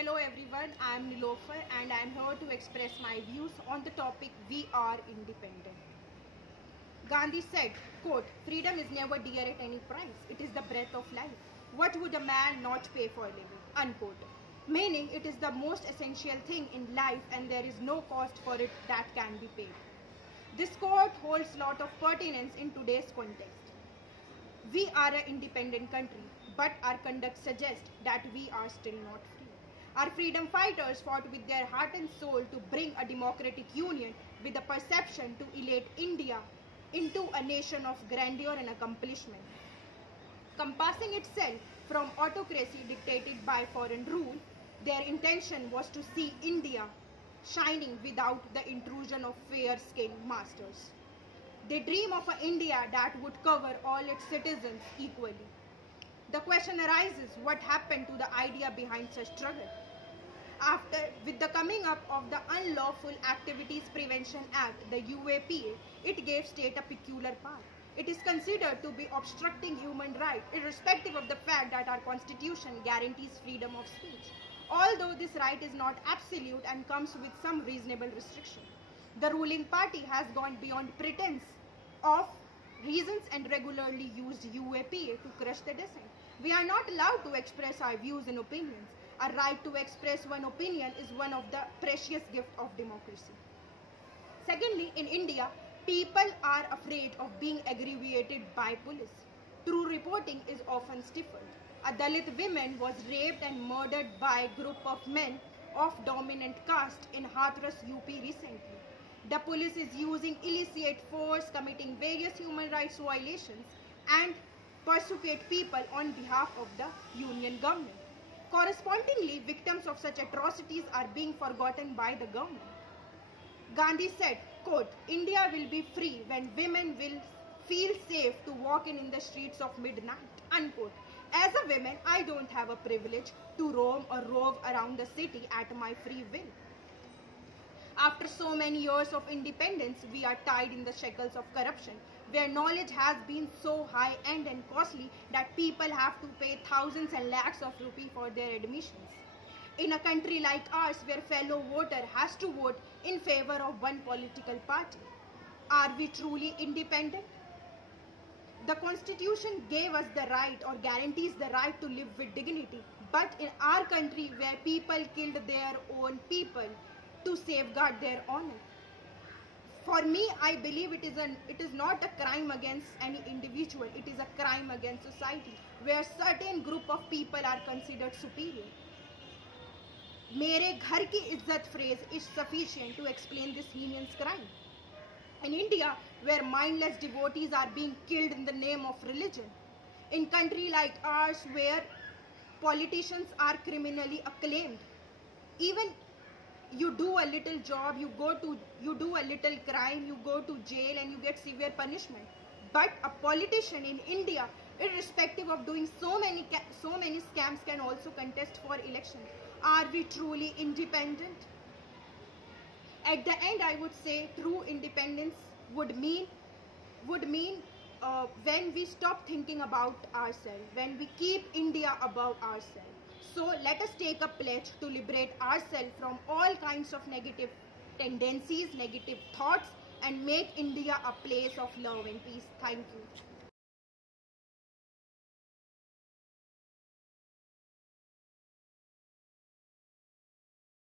Hello everyone, I am Nilofer and I am here to express my views on the topic We Are Independent. Gandhi said, quote, freedom is never dear at any price. It is the breath of life. What would a man not pay for a living? Unquote. Meaning it is the most essential thing in life and there is no cost for it that can be paid. This quote holds lot of pertinence in today's context. We are an independent country, but our conduct suggests that we are still not free. Our freedom fighters fought with their heart and soul to bring a democratic union with the perception to elevate India into a nation of grandeur and accomplishment. Compassing itself from autocracy dictated by foreign rule, their intention was to see India shining without the intrusion of fair-skinned masters. They dream of an India that would cover all its citizens equally. The question arises, what happened to the idea behind such struggle? With the coming up of the Unlawful Activities Prevention Act, the UAPA, it gave state a peculiar power. It is considered to be obstructing human rights, irrespective of the fact that our constitution guarantees freedom of speech. Although this right is not absolute and comes with some reasonable restriction. The ruling party has gone beyond pretense of reasons and regularly used UAPA to crush the dissent. We are not allowed to express our views and opinions. Our right to express one opinion is one of the precious gifts of democracy. Secondly, in India, people are afraid of being aggravated by police. True reporting is often stifled. A Dalit woman was raped and murdered by a group of men of dominant caste in Hathras, UP recently. The police is using illicit force, committing various human rights violations and persecute people on behalf of the union government. Correspondingly, victims of such atrocities are being forgotten by the government. Gandhi said, quote, India will be free when women will feel safe to walk in the streets of midnight, unquote. As a woman, I don't have a privilege to roam or rove around the city at my free will. After so many years of independence, we are tied in the shackles of corruption, where knowledge has been so high-end and costly that people have to pay thousands and lakhs of rupees for their admissions. In a country like ours, where fellow voter has to vote in favor of one political party, are we truly independent? The Constitution gave us the right or guarantees the right to live with dignity, but in our country where people killed their own people to safeguard their honor. For me, I believe it is not a crime against any individual, it is a crime against society, where certain group of people are considered superior. Mere ghar ki izzat phrase is sufficient to explain this heinous crime. In India, where mindless devotees are being killed in the name of religion, in country like ours where politicians are criminally acclaimed, even you do a little job, you do a little crime, you go to jail and you get severe punishment. But a politician in India, irrespective of doing so many scams, can also contest for election. Are we truly independent? At the end, I would say true independence would mean when we stop thinking about ourselves, when we keep India above ourselves. So let us take a pledge to liberate ourselves from all kinds of negative tendencies, negative thoughts, and make India a place of love and peace. Thank you.